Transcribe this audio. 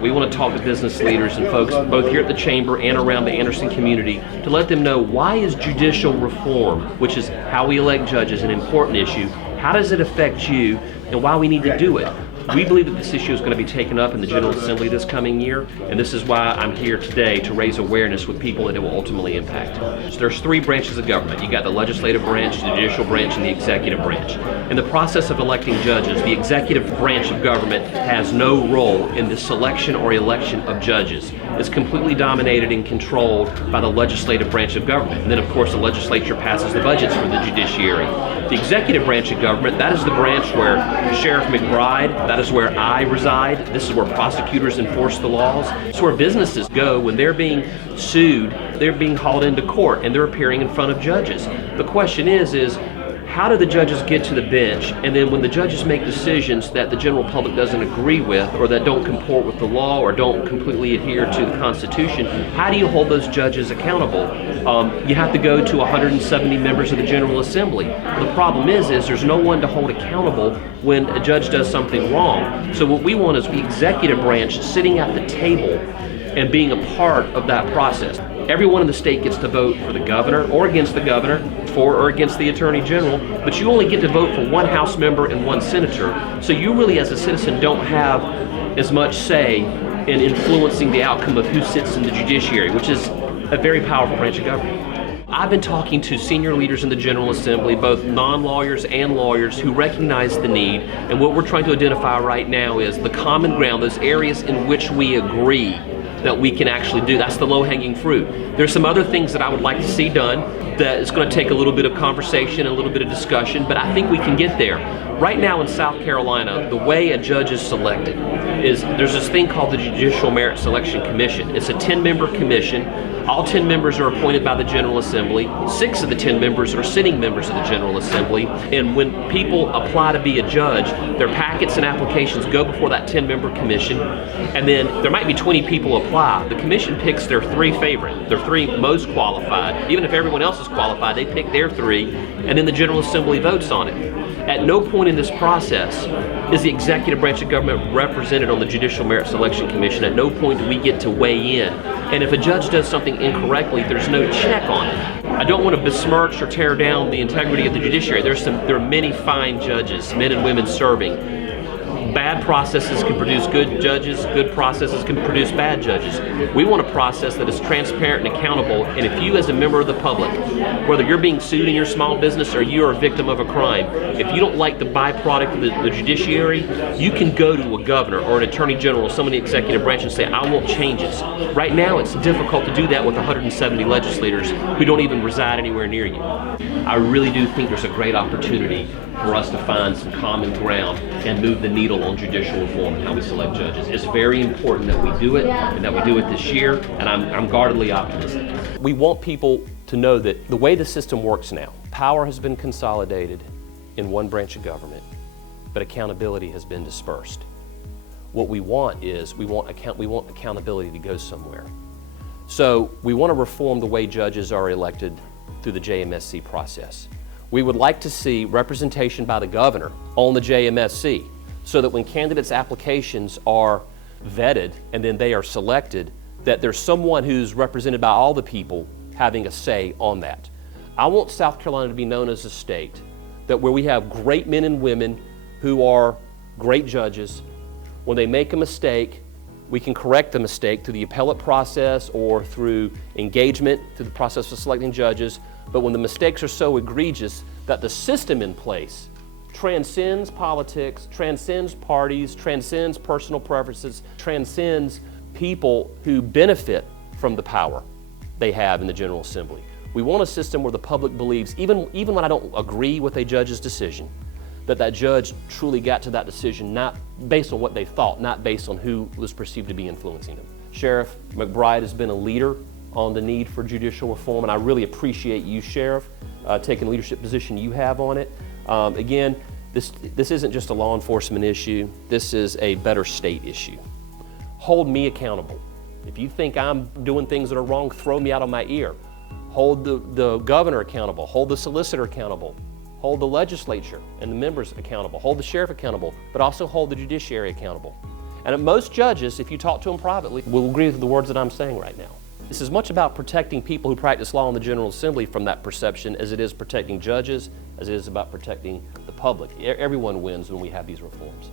We want to talk to business leaders and folks both here at the Chamber and around the Anderson community to let them know, why is judicial reform, which is how we elect judges, an important issue? How does it affect you, and why we need to do it? We believe that this issue is going to be taken up in the General Assembly this coming year, and this is why I'm here today, to raise awareness with people that it will ultimately impact. So there's three branches of government. You got the legislative branch, the judicial branch, and the executive branch. In the process of electing judges, the executive branch of government has no role in the selection or election of judges. It's completely dominated and controlled by the legislative branch of government. And then, of course, the legislature passes the budgets for the judiciary. The executive branch of government, that is the branch where Sheriff McBride, that is where I reside. This is where prosecutors enforce the laws. It's where businesses go when they're being sued, they're being hauled into court, and they're appearing in front of judges. The question is how do the judges get to the bench, and then when the judges make decisions that the general public doesn't agree with, or that don't comport with the law, or don't completely adhere to the Constitution, how do you hold those judges accountable? You have to go to 170 members of the General Assembly. The problem is there's no one to hold accountable when a judge does something wrong. So what we want is the executive branch sitting at the table and being a part of that process. Everyone in the state gets to vote for the governor or against the governor, for or against the attorney general, but you only get to vote for one House member and one senator. So you really, as a citizen, don't have as much say in influencing the outcome of who sits in the judiciary, which is a very powerful branch of government. I've been talking to senior leaders in the General Assembly, both non-lawyers and lawyers, who recognize the need, and what we're trying to identify right now is the common ground, those areas in which we agree that we can actually do. That's the low-hanging fruit. There's some other things that I would like to see done that is going to take a little bit of conversation, a little bit of discussion, but I think we can get there. Right now in South Carolina, the way a judge is selected is there's this thing called the Judicial Merit Selection Commission. It's a 10-member commission. All 10 members are appointed by the General Assembly. 6 of the 10 members are sitting members of the General Assembly. And when people apply to be a judge, their packets and applications go before that 10-member commission. And then there might be 20 people apply. The commission picks their 3 favorite, their 3 most qualified. Even if everyone else is qualified, they pick their 3, and then the General Assembly votes on it. At no point in this process is the executive branch of government represented on the Judicial Merit Selection Commission. At no point do we get to weigh in. And if a judge does something incorrectly, there's no check on it. I don't want to besmirch or tear down the integrity of the judiciary. There are many fine judges, men and women serving. Bad processes can produce good judges, good processes can produce bad judges. We want a process that is transparent and accountable, and if you as a member of the public, whether you're being sued in your small business or you're a victim of a crime, if you don't like the byproduct of the judiciary, you can go to a governor or an attorney general or someone in the executive branch and say, I want changes. Right now it's difficult to do that with 170 legislators who don't even reside anywhere near you. I really do think there's a great opportunity for us to find some common ground and move the needle on judicial reform and how we select judges. It's very important that we do it, and that we do it this year, and I'm guardedly optimistic. We want people to know that the way the system works now, power has been consolidated in one branch of government, but accountability has been dispersed. What we want is, we want accountability to go somewhere. So we want to reform the way judges are elected through the JMSC process. We would like to see representation by the governor on the JMSC, so that when candidates' applications are vetted and then they are selected, that there's someone who's represented by all the people having a say on that. I want South Carolina to be known as a state that where we have great men and women who are great judges. When they make a mistake, we can correct the mistake through the appellate process or through engagement through the process of selecting judges. But when the mistakes are so egregious that the system in place transcends politics, transcends parties, transcends personal preferences, transcends people who benefit from the power they have in the General Assembly. We want a system where the public believes, even when I don't agree with a judge's decision, that judge truly got to that decision not based on what they thought, not based on who was perceived to be influencing them. Sheriff McBride has been a leader on the need for judicial reform, and I really appreciate you, Sheriff, taking the leadership position you have on it. Again, this isn't just a law enforcement issue, this is a better state issue. Hold me accountable. If you think I'm doing things that are wrong, throw me out of my ear. Hold the governor accountable, hold the solicitor accountable, hold the legislature and the members accountable, hold the sheriff accountable, but also hold the judiciary accountable. And most judges, if you talk to them privately, will agree with the words that I'm saying right now. This is much about protecting people who practice law in the General Assembly from that perception as it is protecting judges, as it is about protecting the public. Everyone wins when we have these reforms.